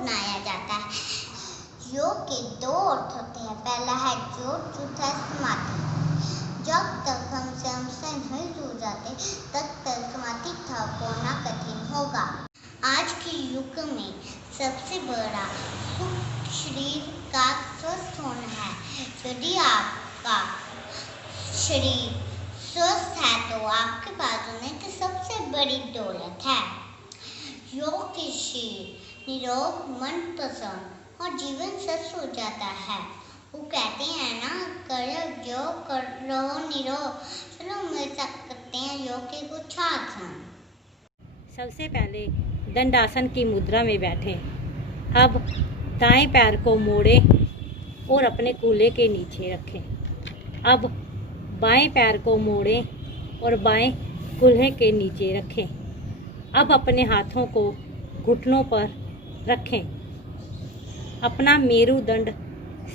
बनाया जाता है। योग के दो अर्थ होते हैं, पहला है योग, दूसरा है समाधि। जब तक हमसे नहीं जुड़ जाते तब तक समाधि स्थापित होना कठिन होगा। आज के युग में सबसे बड़ा सुख शरीर का स्वस्थ होना है। यदि आपका शरीर स्वस्थ है तो आपके पास दुनिया की सबसे बड़ी दौलत है। योग के शरीर निरोग, मन प्रसन्न और जीवन स्वस्थ हो जाता है। वो कहते हैं ना, करो योग, कर रहो निरोग। चलो मिल सकते हैं योग के कुछ आसन। सबसे पहले दंडासन की मुद्रा में बैठें। अब दाएं पैर को मोड़ें और अपने कूल्हे के नीचे रखें। अब बाएं पैर को मोड़ें और बाएं कूल्हे के नीचे रखें। अब अपने हाथों को घुटनों पर रखें। अपना मेरुदंड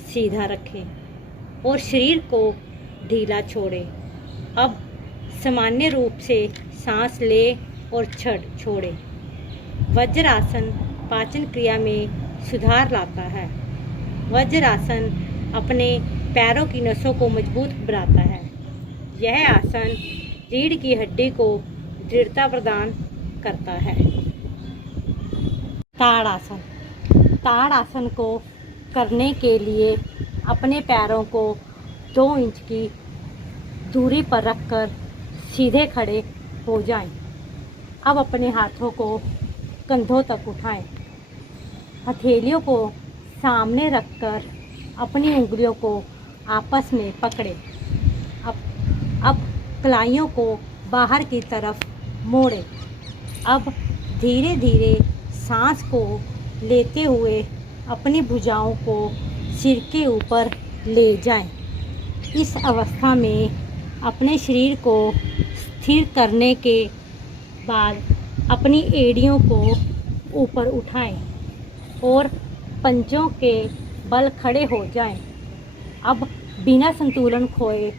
सीधा रखें और शरीर को ढीला छोड़ें। अब सामान्य रूप से सांस लें और छोड़ें। वज्रासन पाचन क्रिया में सुधार लाता है। वज्रासन अपने पैरों की नसों को मजबूत बनाता है। यह आसन रीढ़ की हड्डी को दृढ़ता प्रदान करता है। ताड़ासन। ताड़ासन को करने के लिए अपने पैरों को 2 इंच की दूरी पर रखकर सीधे खड़े हो जाएं। अब अपने हाथों को कंधों तक उठाएं। हथेलियों को सामने रखकर अपनी उंगलियों को आपस में पकड़ें। अब कलाइयों को बाहर की तरफ मोड़ें। अब धीरे धीरे सांस को लेते हुए अपनी भुजाओं को सिर के ऊपर ले जाएं। इस अवस्था में अपने शरीर को स्थिर करने के बाद अपनी एड़ियों को ऊपर उठाएं और पंजों के बल खड़े हो जाएं। अब बिना संतुलन खोए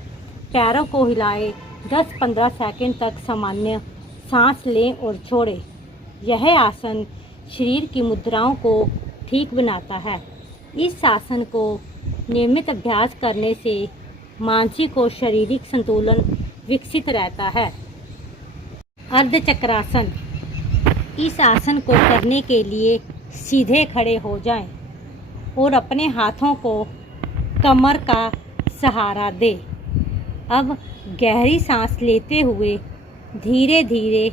पैरों को हिलाएं। 10-15 सेकंड तक सामान्य सांस लें और छोड़ें। यह आसन शरीर की मुद्राओं को ठीक बनाता है। इस आसन को नियमित अभ्यास करने से मानसिक और शारीरिक संतुलन विकसित रहता है। अर्धचक्रासन। इस आसन को करने के लिए सीधे खड़े हो जाएं और अपने हाथों को कमर का सहारा दें। अब गहरी सांस लेते हुए धीरे धीरे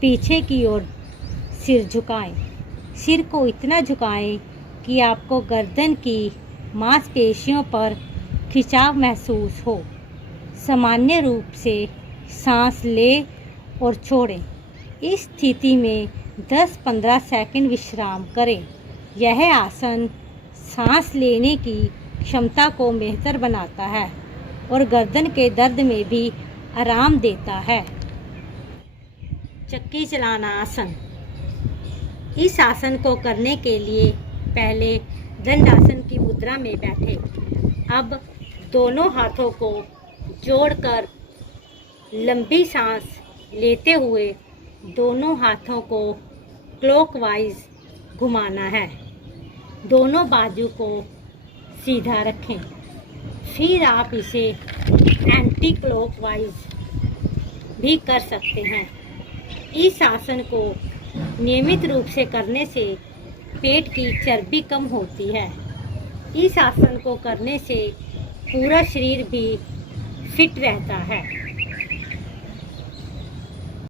पीछे की ओर सिर झुकाएं। सिर को इतना झुकाएं कि आपको गर्दन की मांसपेशियों पर खिंचाव महसूस हो। सामान्य रूप से सांस लें और छोड़ें। इस स्थिति में 10-15 सेकंड विश्राम करें। यह आसन सांस लेने की क्षमता को बेहतर बनाता है और गर्दन के दर्द में भी आराम देता है। चक्की चलाना आसन। इस आसन को करने के लिए पहले दंडासन की मुद्रा में बैठें। अब दोनों हाथों को जोड़कर लंबी सांस लेते हुए दोनों हाथों को क्लॉकवाइज घुमाना है। दोनों बाजू को सीधा रखें। फिर आप इसे एंटी क्लॉकवाइज भी कर सकते हैं। इस आसन को नियमित रूप से करने से पेट की चर्बी कम होती है। इस आसन को करने से पूरा शरीर भी फिट रहता है।